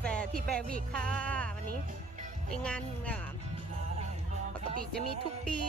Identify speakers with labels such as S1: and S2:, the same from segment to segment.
S1: แฟที่แบร์วิกค่ะ วันนี้เป็นงานปกติจะมีทุกปี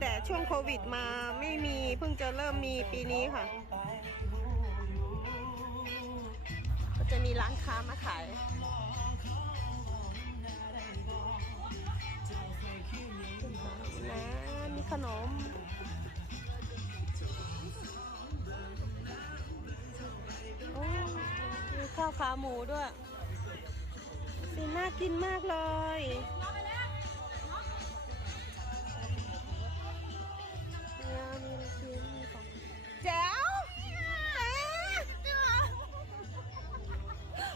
S1: แต่ช่วงโควิดมาไม่มีเพิ่งจะเริ่มมีปีนี้ค่ะ ก็จะมีร้านค้ามาขายนะมีขนมโอ้มีข้าวขาหมูด้วย สีน่ากินมากเลยยมีลูกชิ้นของแจ๋ว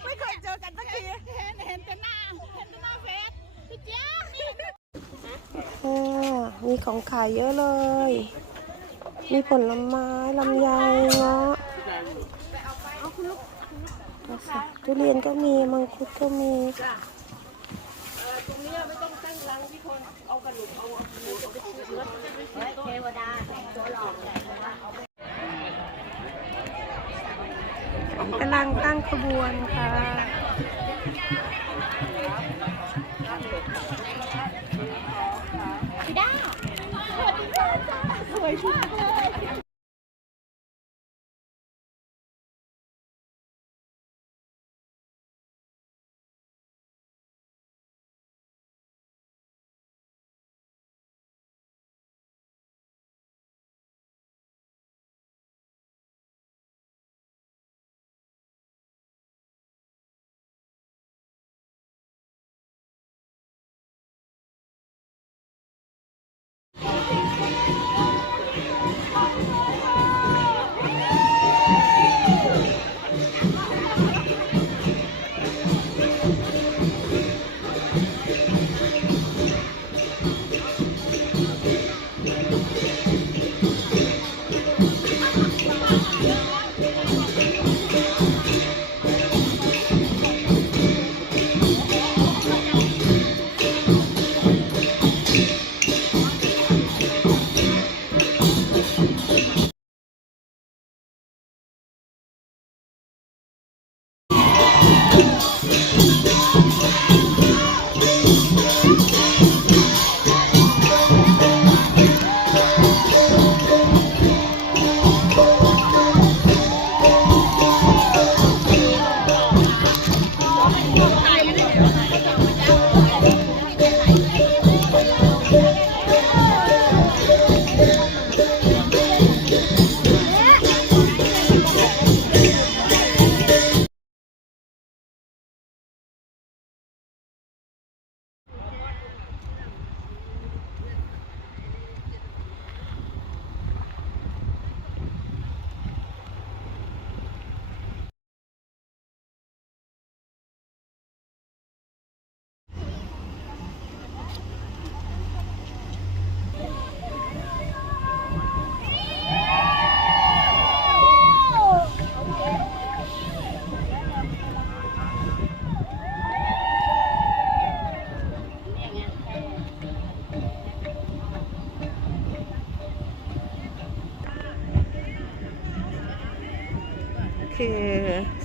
S1: ไม่เคยเจอกันสักที
S2: เห็นเห็นแต่หน้าเห็นแต่หน้าเฟซพี่เจ้านี่
S1: อ่ามีของขายเยอะเลย มีผลไม้ลำไยเงาะ ทุเรียนก็มีมังคุดก็มีตรงนี้ไม่ต้องตั้งรังพี่คน
S2: เอา
S1: กระดูกเอาเอาเท
S2: วดาตัวหลอก
S1: กำลังตั้งขบวนค่ะ
S2: พี่าสวยมากเลย
S1: คือ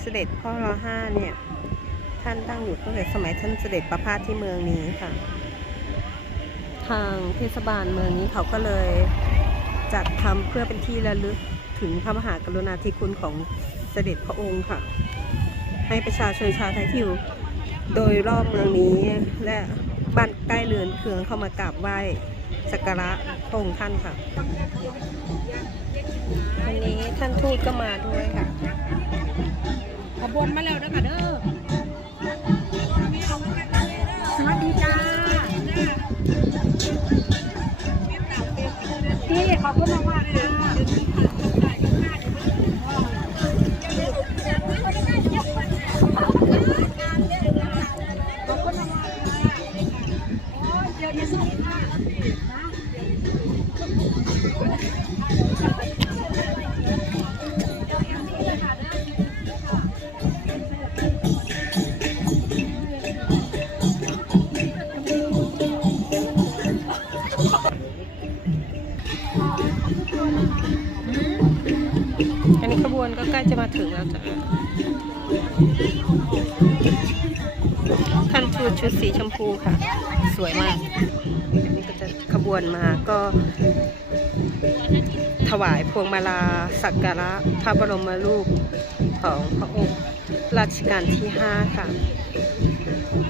S1: สด็จพ่อรอห้าเนี่ย ท่านตั้งอยู่ตั้งแต่สมัยท่านเสด็จประพาสที่เมืองนี้ค่ะ ทางเทศบาลเมืองนี้เขาก็เลยจัดทำเพื่อเป็นที่ระลึกถึงพระมหากรุณาธิคุณของเสด็จพระองค์ค่ะ ให้ประชาชนชาวไทยที่อยู่โดยรอบเมืองนี้และบ้านใกล้เรือนเคืองเข้ามากราบไหว้สักการะพระองค์ท่านค่ะวันนี้ท่านทูตก็มาด้วยค่ะ
S2: บวนมาแล้วนะคะเด้อ สวัสดีจ้าพี่ขอบคุณมากๆค่ะขอบคุณมากๆค่ะโอ้ยเดี๋ยวจะส่งค่ะ
S1: ล้จะมาถึงแล้วจ้ะท่านทูตชุดสีชมพูค่ะ สวยมากนี่ก็จะขบวนมาก็ ถวายพวงมาลาสักการะพระบรมรูปของพระองค์รัชกาลที่ 5 ค่ะ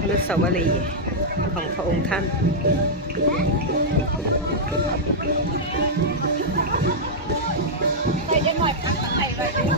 S1: อนุสาวรีย์ของพระองค์ท่าน
S2: ใส่ยังหน่อยพักใส่ไว้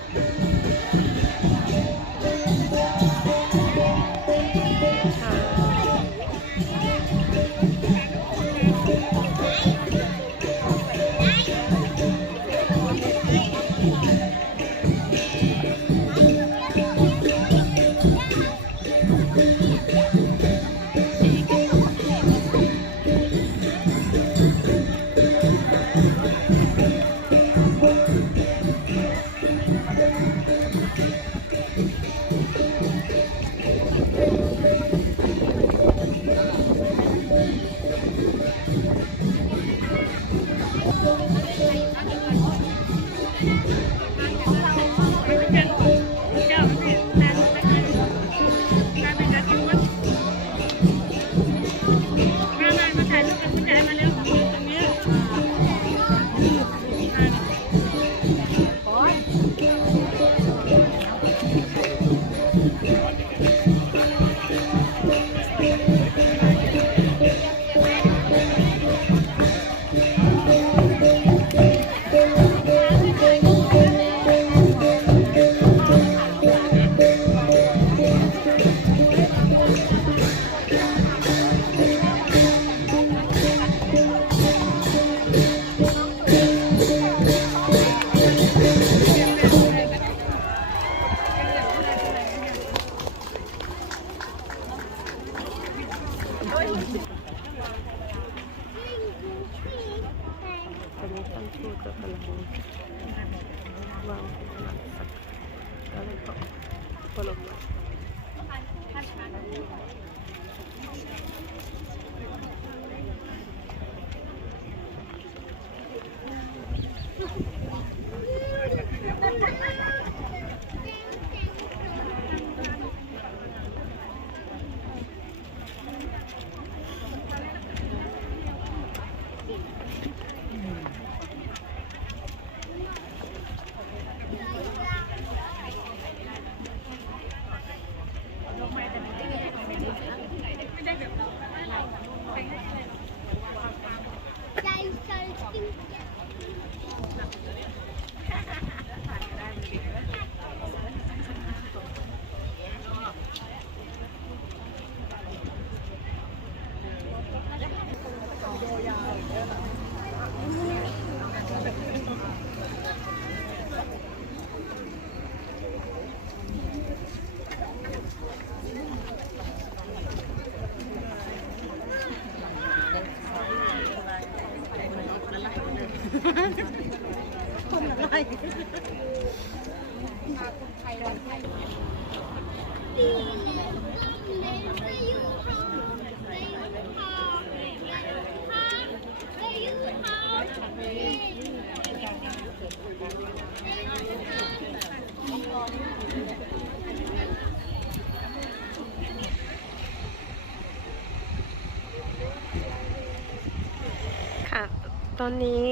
S1: ตอนนี้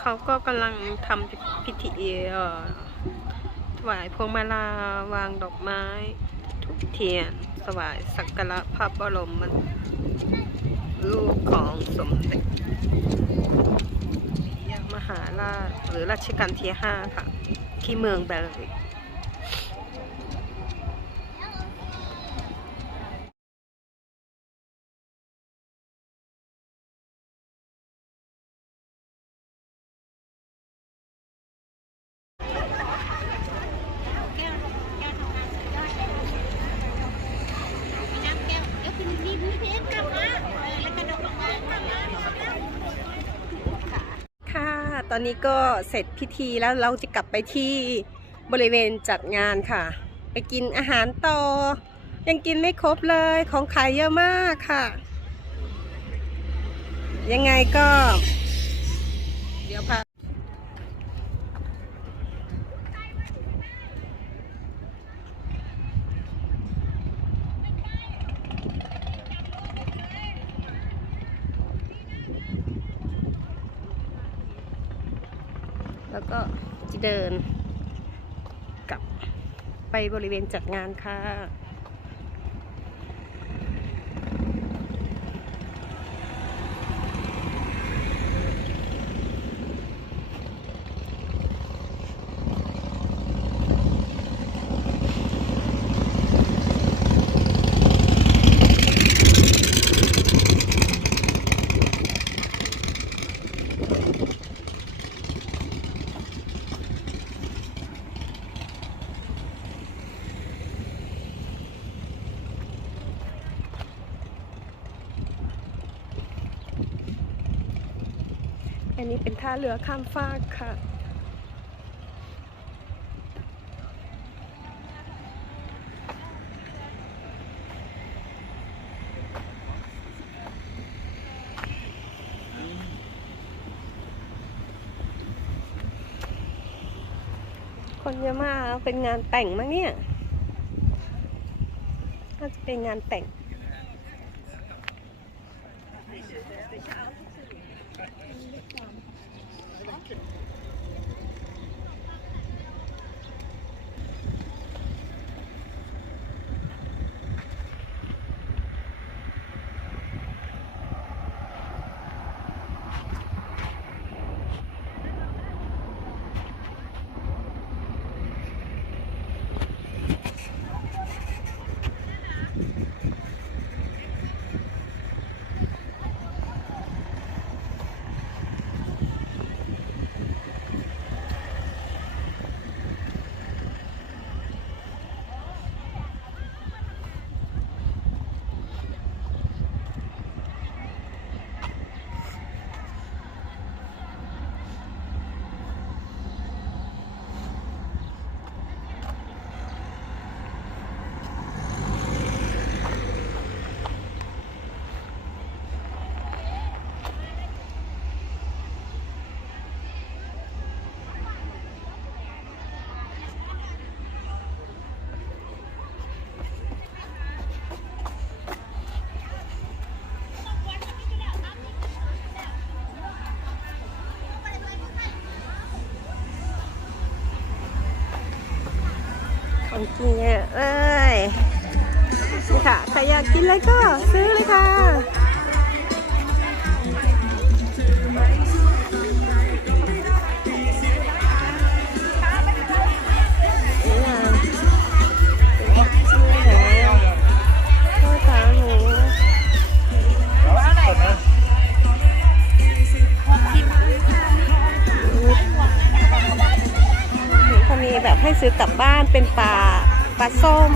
S1: เขาก็กำลังทำพิธีเอ่อถวายพวงมาลาวางดอกไม้ทุกเทียนถวายสักการะพระบรมรูปของสมเด็จมหาราชหรือรัชกาลที่ 5 ค่ะ ที่เมืองเบลริก ค่ะ ต อนนี้ก็เสร็จพิธีแล้วเราจะกลับไปที่บริเวณจัดงานค่ะ ไปกินอาหารต่อ ยังกินไม่ครบเลยของขายเยอะมากค่ะ ยังไงก็ เดี๋ยวพา แล้วก็จะ เดินกลับไปบริเวณจัดงานค่ะ อันนี้เป็นท่าเรือข้ามฟากค่ะ คนเยอะมากเป็นงานแต่งมั้งเนี่ยน่าจะเป็นงานแต่ง Thank you. กินเยอะเอ้ยนี่ค่ะใครอยากกินอะไรก็ซื้อเลยค่ะนี่ค่ะนี่ค่ะข้าหมูเขามีแบบให้ซื้อกลับบ้านเป็นปลา ปลาส้ม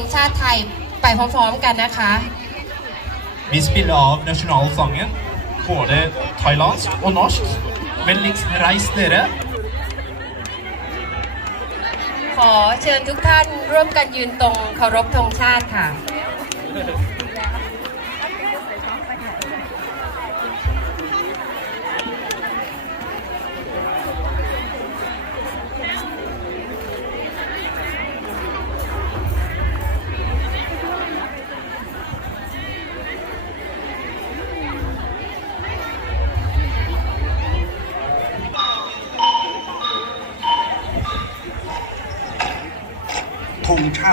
S2: ง
S1: เพ
S3: ลงชาติไทยไปพร้อมๆกันนะคะ
S4: Vi spiller av nasjonalsangen, både thailandsk og norsk. Vennligst reis dere.
S3: ขอเชิญทุกท่านร่วมกันยืนตรงเคารพธงชาติค่ะ